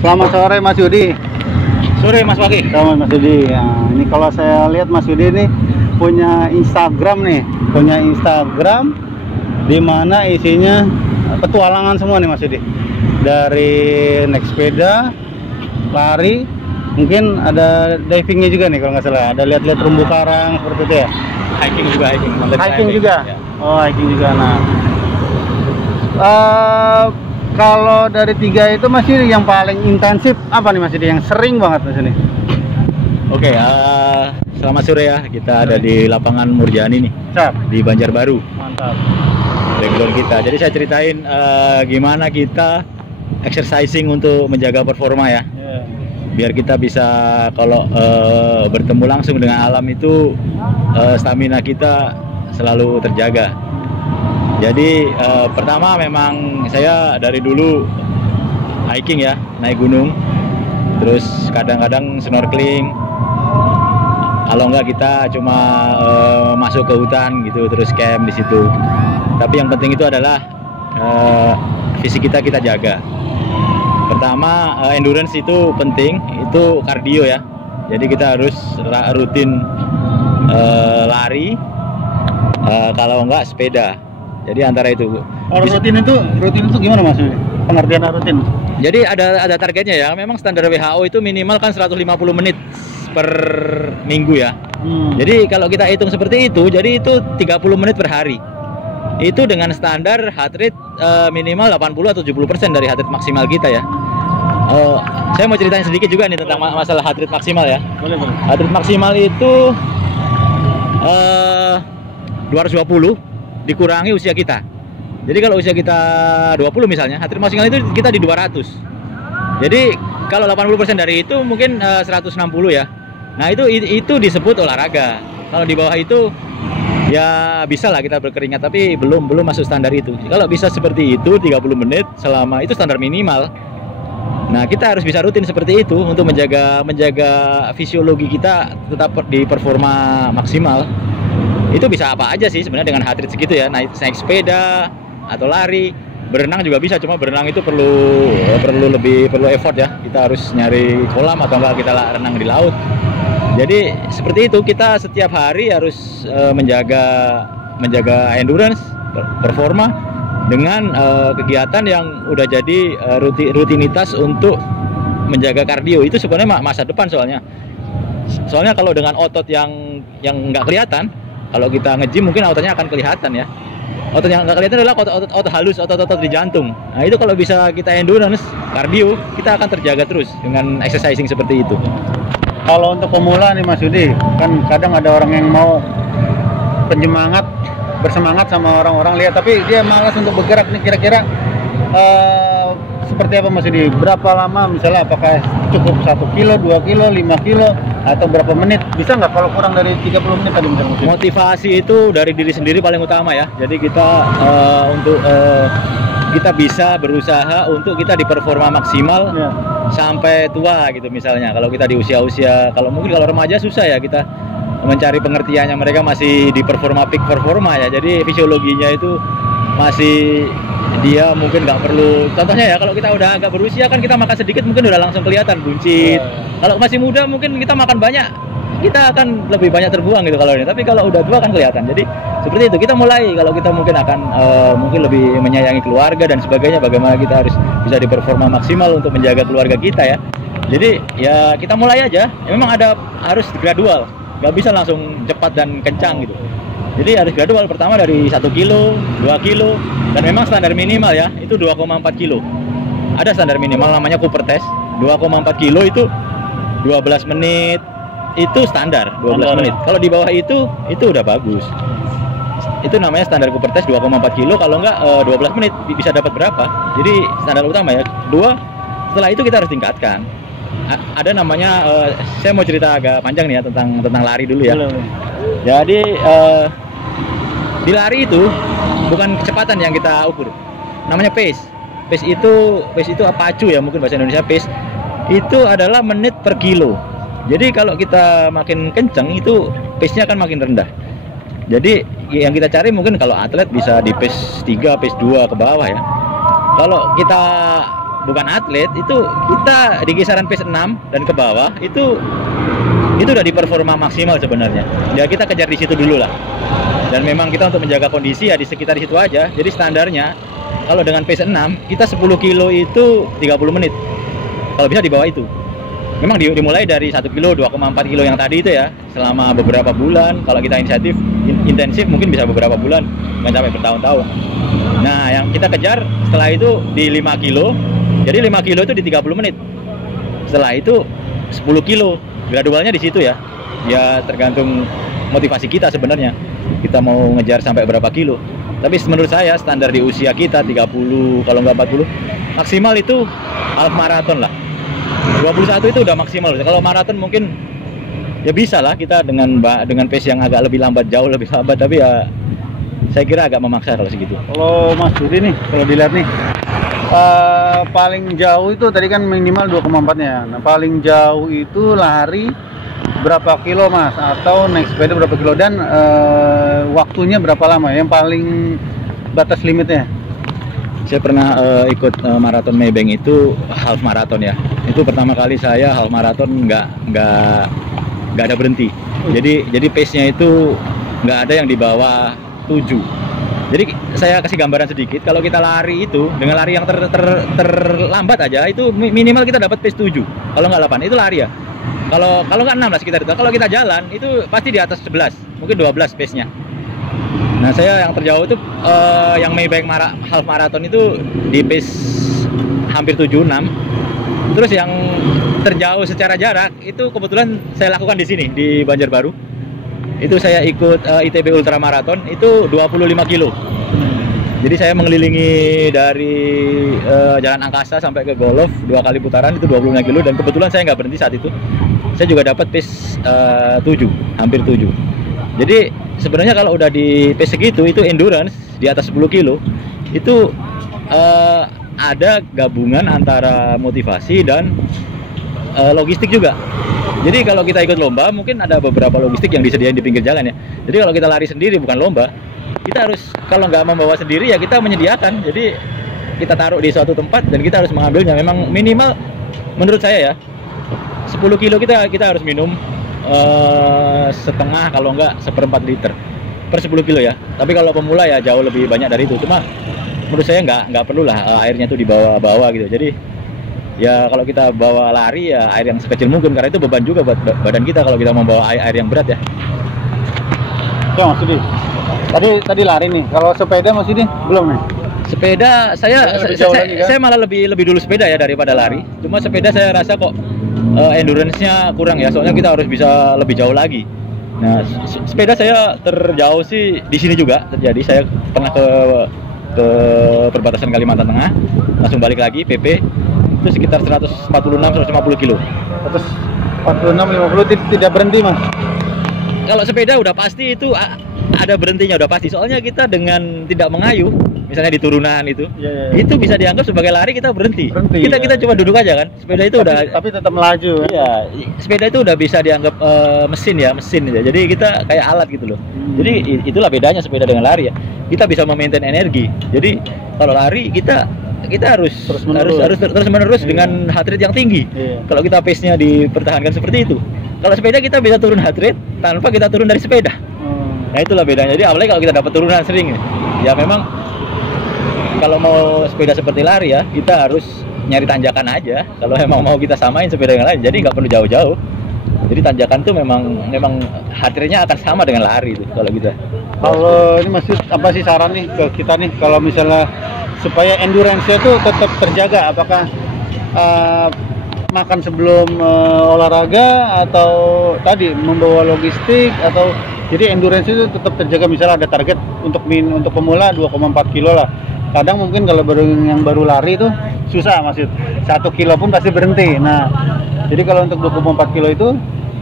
Selamat sore Mas Yudi. Sore Mas Waki. Selamat Mas Yudi. Nah, ini kalau saya lihat Mas Yudi ini punya Instagram nih, di mana isinya petualangan semua nih Mas Yudi. Dari naik sepeda, lari, mungkin ada divingnya juga nih kalau nggak salah. Ada lihat-lihat terumbu karang seperti itu ya. Hiking juga, Hiking juga. Ya. Oh, hiking juga. Nah, kalau dari tiga itu masih yang paling intensif apa nih Mas Yudi? Yang sering banget Mas ini? Oke, selamat sore ya. Kita ada di lapangan Murjani nih, di Banjarbaru. Mantap. Background kita. Jadi saya ceritain gimana kita exercising untuk menjaga performa ya. Yeah. Biar kita bisa kalau bertemu langsung dengan alam itu stamina kita selalu terjaga. Jadi pertama memang saya dari dulu hiking ya, naik gunung, terus kadang-kadang snorkeling. Kalau enggak kita cuma masuk ke hutan gitu, terus camp di situ. Tapi yang penting itu adalah fisik kita jaga. Pertama endurance itu penting, itu kardio ya. Jadi kita harus rutin lari, kalau enggak sepeda. Jadi antara itu. Kalau rutin itu gimana Mas? Pengertian rutin? Jadi ada targetnya ya. Memang standar WHO itu minimal kan 150 menit per minggu ya. Jadi kalau kita hitung seperti itu, jadi itu 30 menit per hari. Itu dengan standar heart rate minimal 80 atau 70% dari heart rate maksimal kita ya. Saya mau ceritain sedikit juga nih tentang masalah heart rate maksimal ya. Boleh. Heart rate maksimal itu 220 dikurangi usia kita. Jadi kalau usia kita 20 misalnya, heart rate maksimal itu kita di 200. Jadi kalau 80% dari itu mungkin 160 ya. Nah itu disebut olahraga. Kalau di bawah itu ya bisa lah kita berkeringat, tapi belum masuk standar itu. Kalau bisa seperti itu 30 menit selama itu standar minimal. Nah kita harus bisa rutin seperti itu untuk menjaga fisiologi kita tetap di performa maksimal. Itu bisa apa aja sih sebenarnya dengan heart rate segitu ya, naik sepeda atau lari, berenang juga bisa, cuma berenang itu perlu effort ya. Kita harus nyari kolam atau enggak kita renang di laut. Jadi seperti itu, kita setiap hari harus menjaga endurance, performa dengan kegiatan yang udah jadi rutinitas untuk menjaga kardio. Itu sebenarnya masa depan soalnya kalau dengan otot yang nggak kelihatan, kalau kita nge-gym mungkin ototnya akan kelihatan ya. Otot yang nggak kelihatan adalah otot halus, otot di jantung. Nah itu kalau bisa kita endurance, kardio, kita akan terjaga terus dengan exercising seperti itu. Kalau untuk pemula nih Mas Yudi, kan kadang ada orang yang mau bersemangat sama orang-orang lihat, tapi dia malas untuk bergerak nih. Kira-kira seperti apa Mas Yudi? Berapa lama misalnya, apakah cukup 1 kilo, 2 kilo, 5 kilo, atau berapa menit? Bisa nggak kalau kurang dari 30 menit tadi misalnya? Motivasi itu dari diri sendiri paling utama ya. Jadi kita kita bisa berusaha untuk kita di performa maksimal ya, sampai tua gitu misalnya. Kalau kita di usia-usia, kalau remaja susah ya kita mencari pengertiannya, mereka masih di peak performa ya. Jadi fisiologinya itu masih dia mungkin nggak perlu, contohnya ya kalau kita udah agak berusia kan kita makan sedikit mungkin udah langsung kelihatan buncit. Kalau masih muda mungkin kita makan banyak, kita akan lebih banyak terbuang gitu kalau ini. Tapi kalau udah tua kan kelihatan. Jadi seperti itu kita mulai. Kalau kita mungkin akan mungkin lebih menyayangi keluarga dan sebagainya, bagaimana kita harus bisa di performa maksimal untuk menjaga keluarga kita ya. Jadi ya kita mulai aja. Ya, memang harus gradual, nggak bisa langsung cepat dan kencang gitu. Jadi harus gradual, pertama dari 1 kilo, 2 kilo, dan memang standar minimal ya, itu 2,4 kilo. Ada standar minimal namanya Cooper test, 2,4 kilo itu 12 menit, itu standar 12 menit. Kalau di bawah itu udah bagus. Itu namanya standar Cooper test 2,4 kilo, kalau enggak 12 menit bisa dapat berapa. Jadi standar utama ya, 2, setelah itu kita harus tingkatkan. Ada namanya, saya mau cerita agak panjang nih ya tentang lari dulu ya. Jadi di lari itu bukan kecepatan yang kita ukur, namanya pace. Pace itu pacu ya, mungkin bahasa Indonesia pace. Itu adalah menit per kilo. Jadi kalau kita makin kenceng itu pace-nya akan makin rendah. Jadi yang kita cari mungkin kalau atlet bisa di pace 3, pace 2 ke bawah ya. Kalau kita bukan atlet, itu kita di kisaran pace 6 dan ke bawah itu udah di performa maksimal sebenarnya. Ya kita kejar di situ dulu lah. Dan memang kita untuk menjaga kondisi ya di sekitar situ aja. Jadi standarnya kalau dengan pace 6 kita 10 kilo itu 30 menit. Kalau bisa di bawah itu. Memang dimulai dari 1 kilo, 2,4 kilo yang tadi itu ya, selama beberapa bulan. Kalau kita intensif mungkin bisa beberapa bulan, nggak sampai bertahun-tahun. Nah, yang kita kejar setelah itu di 5 kilo. Jadi 5 kilo itu di 30 menit. Setelah itu 10 kilo. Gradualnya di situ ya. Ya tergantung motivasi kita sebenarnya. Kita mau ngejar sampai berapa kilo. Tapi menurut saya standar di usia kita 30, kalau nggak 40, maksimal itu half marathon lah. 21 itu udah maksimal. Kalau maraton mungkin ya bisa lah kita dengan pace yang agak lebih lambat, jauh lebih lambat, tapi ya saya kira agak memaksa kalau segitu. Kalau Mas Budi nih, kalau dilihat nih, paling jauh itu tadi kan minimal 2,4-nya. Nah, paling jauh itu lari berapa kilo Mas? Atau naik sepeda berapa kilo? Dan waktunya berapa lama? Yang paling batas limitnya? Saya pernah ikut maraton Maybank itu half marathon ya. Itu pertama kali saya half marathon nggak ada berhenti. Jadi pace-nya itu nggak ada yang di bawah 7. Jadi saya kasih gambaran sedikit. Kalau kita lari itu dengan lari yang terlambat aja itu minimal kita dapat pace 7. Kalau nggak 8 itu lari ya. Kalau nggak 6 lah sekitar itu. Kalau kita jalan itu pasti di atas 11, mungkin 12 pace-nya. Nah, saya yang terjauh itu yang Maybank half marathon itu di pace hampir 76. Terus yang terjauh secara jarak itu kebetulan saya lakukan di sini di Banjarbaru. Itu saya ikut ITB Ultra Marathon itu 25 kilo. Jadi saya mengelilingi dari Jalan Angkasa sampai ke Golf 2 kali putaran itu 25 kilo, dan kebetulan saya nggak berhenti saat itu. Saya juga dapat pace 7, hampir 7. Jadi sebenarnya kalau udah di pace segitu itu endurance di atas 10 kilo itu ada gabungan antara motivasi dan logistik juga. Jadi kalau kita ikut lomba mungkin ada beberapa logistik yang disediain di pinggir jalan ya. Jadi kalau kita lari sendiri bukan lomba, kita harus kalau nggak membawa sendiri ya kita menyediakan. Jadi kita taruh di suatu tempat dan kita harus mengambilnya. Memang minimal menurut saya ya 10 kilo kita harus minum setengah kalau enggak 1/4 liter per 10 kilo ya. Tapi kalau pemula ya jauh lebih banyak dari itu. Cuma menurut saya nggak perlu lah airnya tuh dibawa gitu. Jadi ya kalau kita bawa lari ya air yang sekecil mungkin, karena itu beban juga buat badan kita kalau kita membawa air yang berat ya. Oke Mas Budi, tadi lari nih. Kalau sepeda Mas Budi belum nih? Sepeda saya malah lebih dulu sepeda ya daripada lari. Cuma sepeda saya rasa kok endurance-nya kurang ya, soalnya kita harus bisa lebih jauh lagi. Nah, sepeda saya terjauh sih di sini juga terjadi. Saya pernah ke perbatasan Kalimantan Tengah, langsung balik lagi PP itu sekitar 146-150 kilo. 146-50 tidak berhenti Mas? Kalau sepeda udah pasti itu ada berhentinya, udah pasti. Soalnya kita dengan tidak mengayuh, misalnya di turunan itu, itu bisa dianggap sebagai lari, kita berhenti. Kita cuma duduk aja kan. Sepeda itu tapi tetap melaju. Iya, sepeda itu udah bisa dianggap mesin ya. Jadi kita kayak alat gitu loh. Jadi itulah bedanya sepeda dengan lari ya. Kita bisa memaintain energi. Jadi kalau lari kita harus terus menerus dengan heart rate yang tinggi. Kalau kita pace-nya dipertahankan seperti itu. Kalau sepeda kita bisa turun heart rate tanpa kita turun dari sepeda. Nah itulah bedanya. Jadi apalagi kalau kita dapat turunan sering ya memang kalau mau sepeda seperti lari ya kita harus nyari tanjakan aja. Kalau memang mau kita samain sepeda dengan lari, jadi nggak perlu jauh-jauh. Jadi tanjakan tuh memang heart rate-nya akan sama dengan lari tuh kalau kita. Kalau ini masih apa sih saran nih ke kita nih kalau misalnya supaya endurance-nya itu tetap terjaga, apakah makan sebelum olahraga atau tadi membawa logistik, atau jadi endurance itu tetap terjaga, misalnya ada target untuk pemula 2,4 kilo lah. Kadang mungkin kalau yang baru lari itu susah Mas, 1 kilo pun pasti berhenti. Nah, jadi kalau untuk 2,4 kilo itu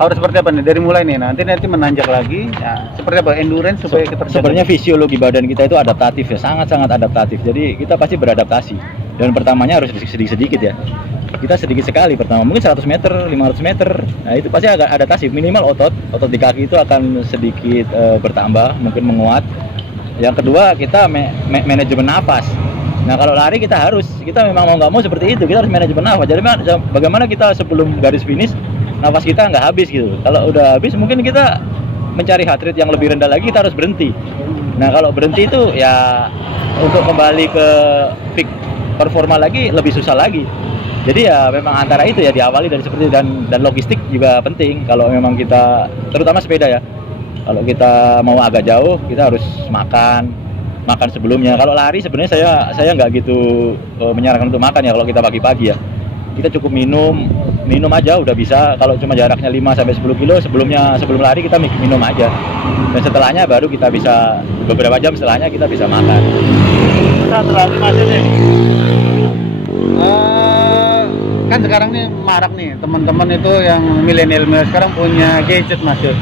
harus seperti apa nih dari mulai nih, nanti menanjak lagi ya, seperti apa endurance supaya kita sebenarnya fisiologi badan kita itu adaptatif ya, sangat adaptatif. Jadi kita pasti beradaptasi, dan pertamanya harus sedikit ya, kita sedikit sekali pertama, mungkin 100 meter 500 meter. Nah itu pasti agak adaptasi. Minimal otot di kaki itu akan sedikit bertambah, mungkin menguat. Yang kedua kita manajemen nafas. Nah kalau lari kita memang mau nggak mau seperti itu, kita harus manajemen nafas. Jadi bagaimana kita sebelum garis finish nafas kita nggak habis gitu. Kalau udah habis mungkin kita mencari heart rate yang lebih rendah lagi, kita harus berhenti. Nah kalau berhenti itu ya untuk kembali ke peak performa lagi lebih susah lagi. Jadi ya memang antara itu ya, diawali dari seperti itu, dan logistik juga penting kalau memang kita, terutama sepeda ya. Kalau kita mau agak jauh kita harus makan sebelumnya. Kalau lari sebenarnya saya nggak gitu menyarankan untuk makan ya kalau kita pagi-pagi ya. Kita cukup minum aja udah bisa. Kalau cuma jaraknya 5-10 kilo sebelum lari kita minum aja. Dan setelahnya baru kita bisa, beberapa jam setelahnya kita bisa makan. Setelah masih nih. Kan sekarang nih marak nih teman-teman itu yang milenial sekarang punya gadget masuk.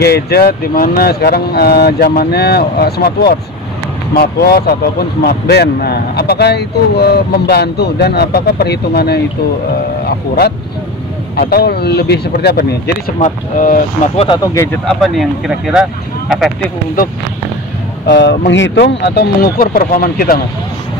Gadget dimana sekarang zamannya smartwatch ataupun smart band. Nah, apakah itu membantu dan apakah perhitungannya itu akurat atau lebih seperti apa nih? Jadi smartwatch atau gadget apa nih yang kira-kira efektif untuk menghitung atau mengukur performa kita, Mas?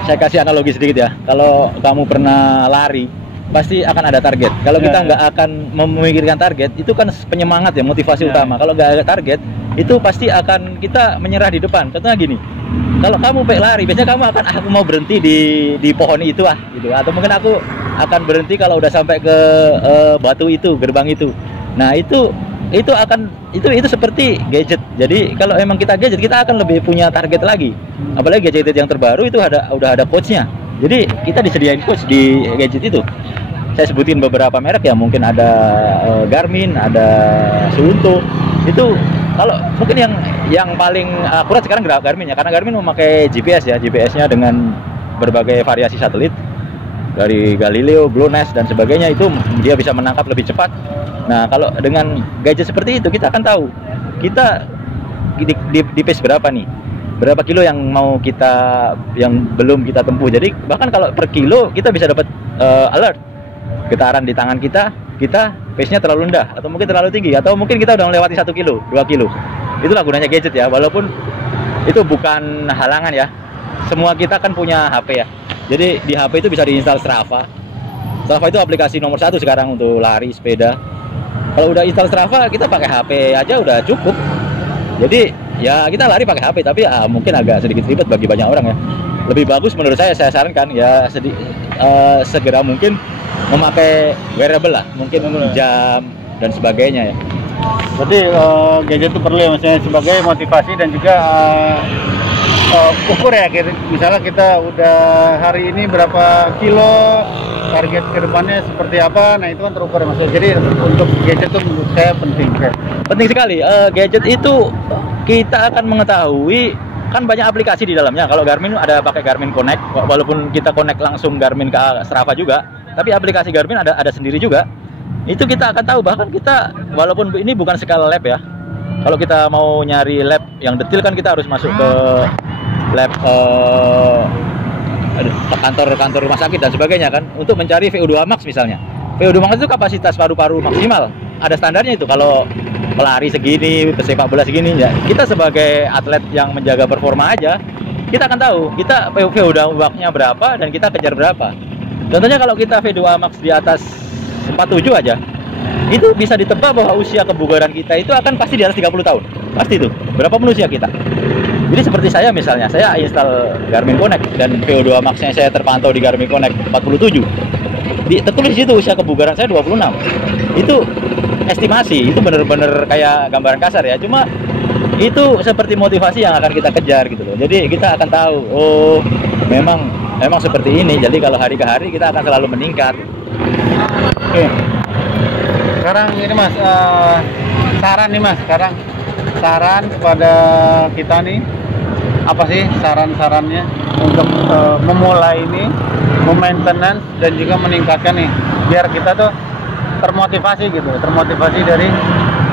Saya kasih analogi sedikit ya. Kalau kamu pernah lari, pasti akan ada target. Kalau kita nggak akan memikirkan target, itu kan penyemangat ya, motivasi utama. Kalau nggak ada target, itu pasti akan kita menyerah di depan. Contohnya gini, kalau kamu lari, biasanya kamu akan aku mau berhenti di pohon itu gitu. Atau mungkin aku akan berhenti kalau udah sampai ke batu itu, gerbang itu. Nah itu seperti gadget. Jadi kalau emang kita gadget, kita akan lebih punya target lagi. Apalagi gadget yang terbaru itu udah ada coachnya. Jadi kita disediain coach di gadget itu. Saya sebutin beberapa merek ya, mungkin ada Garmin, ada Suunto. Itu kalau mungkin yang paling akurat sekarang Garmin ya, karena Garmin memakai GPS ya, GPS-nya dengan berbagai variasi satelit dari Galileo, GLONASS dan sebagainya, itu dia bisa menangkap lebih cepat. Nah kalau dengan gadget seperti itu kita akan tahu kita di pace berapa nih, berapa kilo yang belum kita tempuh. Jadi bahkan kalau per kilo kita bisa dapat alert, getaran di tangan kita pace-nya terlalu rendah atau mungkin terlalu tinggi, atau mungkin kita udah melewati 1 kilo, 2 kilo. Itulah gunanya gadget ya, walaupun itu bukan halangan ya. Semua kita kan punya HP ya, jadi di HP itu bisa diinstal Strava. Strava itu aplikasi nomor 1 sekarang untuk lari, sepeda. Kalau udah install Strava, kita pakai HP aja udah cukup. Jadi ya kita lari pakai HP, tapi ya mungkin agak sedikit ribet bagi banyak orang ya. Lebih bagus menurut saya sarankan ya segera mungkin memakai wearable lah, mungkin jam dan sebagainya ya. Berarti gadget itu perlu ya, maksudnya sebagai motivasi dan juga ukur ya. Misalnya kita udah hari ini berapa kilo, target ke depannya seperti apa, nah itu kan terukur ya, maksudnya. Jadi untuk gadget itu menurut saya penting. Penting sekali. Gadget itu kita akan mengetahui, kan banyak aplikasi di dalamnya. Kalau Garmin ada pakai Garmin Connect, walaupun kita connect langsung Garmin ke Strava juga, tapi aplikasi Garmin ada sendiri juga. Itu kita akan tahu, bahkan kita, walaupun ini bukan skala lab ya, kalau kita mau nyari lab yang detail kan kita harus masuk ke lab kantor rumah sakit dan sebagainya kan, untuk mencari VO2 max misalnya. VO2 max itu kapasitas paru-paru maksimal, ada standarnya itu. Kalau pelari segini, pesepak bola segini ya, kita sebagai atlet yang menjaga performa aja, kita akan tahu kita VO2 max-nya berapa dan kita kejar berapa. Contohnya kalau kita VO2 max di atas 47 aja, itu bisa ditebak bahwa usia kebugaran kita itu akan pasti di atas 30 tahun. Pasti itu. Berapa usia kita? Jadi seperti saya misalnya, saya install Garmin Connect dan VO2 max-nya saya terpantau di Garmin Connect 47. Tertulis di situ usia kebugaran saya 26. Itu estimasi, itu bener-bener kayak gambaran kasar ya. Cuma itu seperti motivasi yang akan kita kejar gitu loh. Jadi kita akan tahu, oh memang seperti ini. Jadi kalau hari ke hari kita akan selalu meningkat. Oke. Sekarang ini Mas, saran nih Mas, saran kepada kita nih, apa sih saran-sarannya untuk memulai ini, maintenance dan juga meningkatkan nih, biar kita tuh termotivasi dari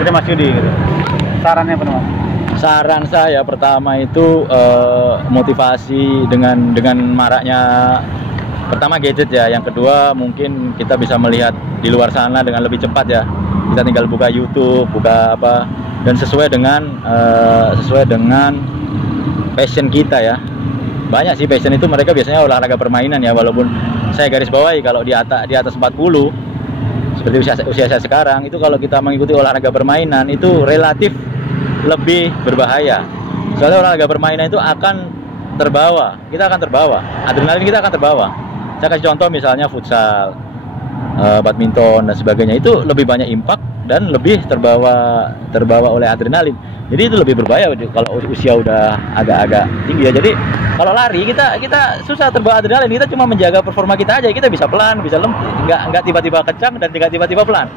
Mas Yudi gitu. Sarannya apa Mas? Saran saya pertama itu motivasi dengan maraknya, pertama gadget ya, yang kedua mungkin kita bisa melihat di luar sana dengan lebih cepat ya. Kita tinggal buka YouTube, buka apa, dan sesuai dengan passion kita ya. banyak sih passion itu mereka biasanya olahraga permainan ya, walaupun saya garis bawahi kalau di atas 40 seperti usia saya sekarang itu, kalau kita mengikuti olahraga permainan itu relatif lebih berbahaya. Soalnya olahraga permainan itu akan terbawa, kita akan terbawa, adrenalin kita akan terbawa. Saya kasih contoh misalnya futsal, badminton dan sebagainya, itu lebih banyak impact dan lebih terbawa oleh adrenalin. Jadi itu lebih berbahaya kalau usia udah agak-agak tinggi ya. Jadi kalau lari kita susah terbawa adrenalin, kita cuma menjaga performa kita aja. Kita bisa pelan, bisa nggak tiba-tiba kencang dan tiba-tiba pelan.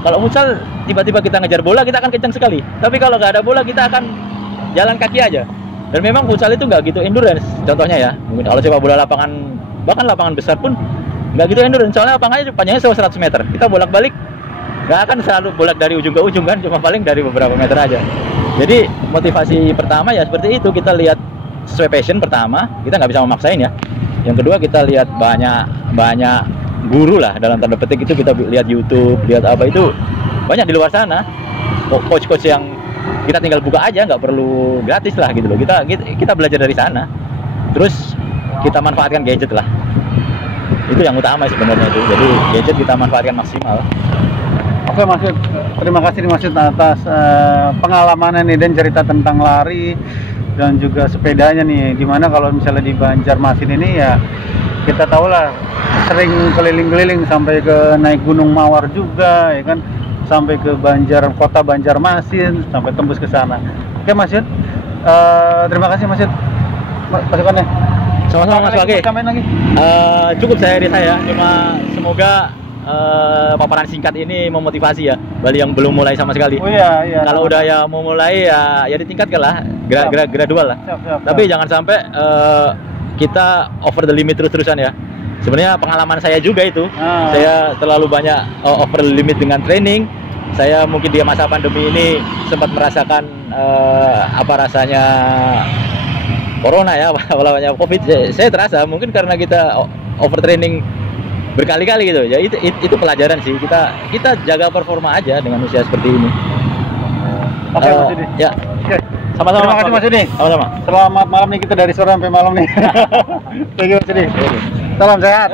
Kalau futsal tiba-tiba kita ngejar bola, kita akan kencang sekali. Tapi kalau nggak ada bola, kita akan jalan kaki aja. Dan memang futsal itu nggak gitu endurance. Contohnya ya, mungkin kalau sepak bola lapangan, bahkan lapangan besar pun nggak gitu endurance. Soalnya lapangannya panjangnya 100 meter. Kita bolak-balik, nggak akan selalu bolak dari ujung ke ujung kan, cuma paling dari beberapa meter aja. Jadi motivasi pertama ya seperti itu, kita lihat sesuai passion pertama, kita nggak bisa memaksain ya. Yang kedua kita lihat banyak guru lah dalam tanda petik, itu kita lihat YouTube, lihat apa itu banyak di luar sana, coach-coach yang kita tinggal buka aja, nggak perlu gratis lah gitu loh. Kita belajar dari sana, terus kita manfaatkan gadget lah. Itu yang utama sebenarnya itu. Jadi gadget kita manfaatkan maksimal. Oke Mas Yud, terima kasih nih Mas Yud atas pengalamannya nih dan cerita tentang lari dan juga sepedanya nih. Dimana kalau misalnya di Banjarmasin ini ya kita tahu lah sering keliling-keliling sampai ke naik Gunung Mawar juga ya kan, sampai ke kota Banjarmasin, sampai tembus ke sana. Oke Mas Yud, terima kasih Mas Yud masukannya. Sama-sama Mas Wage. Lagi. Cukup dari saya, cuma semoga paparan singkat ini memotivasi ya bagi yang belum mulai sama sekali. Oh iya, iya. Kalau udah ya mau mulai ya ditingkatkan lah, gradual lah. Siap. Tapi jangan sampai kita over the limit terus-terusan ya. Sebenarnya pengalaman saya juga itu, saya terlalu banyak over the limit dengan training. Saya mungkin di masa pandemi ini sempat merasakan apa rasanya corona ya, lawannya COVID. Saya terasa mungkin karena kita overtraining berkali-kali gitu ya. Itu pelajaran sih, kita jaga performa aja dengan usia seperti ini. Oke Mas Yudi. Ya. Oke. Sama-sama. Terima kasih Mas Yudi. Sama-sama. Selamat malam nih, kita dari sore sampai malam nih. Thank you Mas Yudi. Salam sehat.